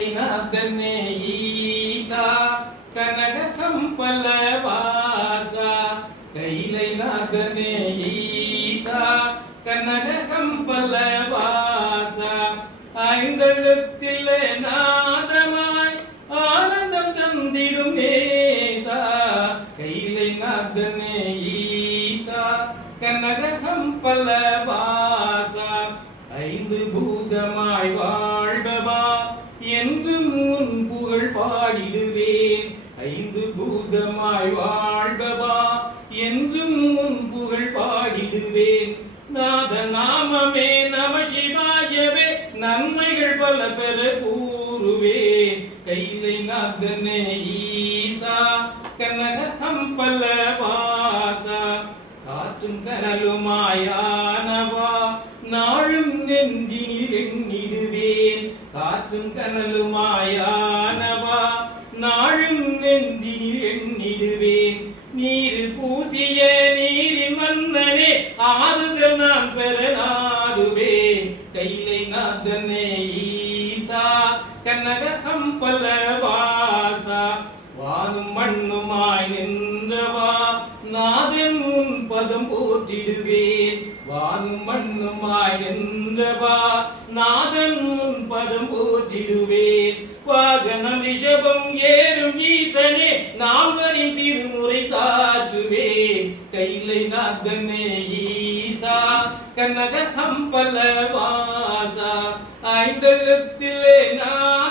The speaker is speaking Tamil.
नादने ईसा कनकंपल वासा कैलै नादने ईसा कनकंपल वासा ஐந்தெழுத்திலே நாதமாய் ஆனந்தம் தந்திடும் நேசா கைலை நாதனே ஈசா கனகம்பல வாசா ஐந்து பூதமாய் வாழ்பவா என்று முன் புகழ் பாடிடுவேன் ஐந்து பூதமாய் வாழ்பவா என்று முன் புகழ் பாடிடுவேன் நாத நாமமே நம சிவாயவே நன்மைகள் பல பெற கூறுவேன் கைலை நாதனே ஈசா கனகம்பல வாசா காற்றும் கனலுமாயானவா நாளும் நெஞ்சினில் எண்ணிடுவேன் காற்றும் கனலுமாயானவா நாளும் நெஞ்சினில் எண்ணிடுவேன் நீர் பூசிய நீரின் மன்னனே ஆறுதல் நான் பெற நாடுவேன் கைலை நாதனே ஈசா கனகம்பல வாசா வானும் மண்ணுமாய் நின்றவா நாதன் உன் பதம் போற்றிடுவேன் வானும் மண்ணுமாய் நின்றவா நாதன் உன் பதம் போற்றிடுவேன் வாகனம் ரிஷபம் ஏறும் ஈசனே நால்வரின் திருமுறை சாற்றுவேன் கைலை நாதனே ஈசா கனகம்பல வாசா ஐந்தெழுத்திலே நான்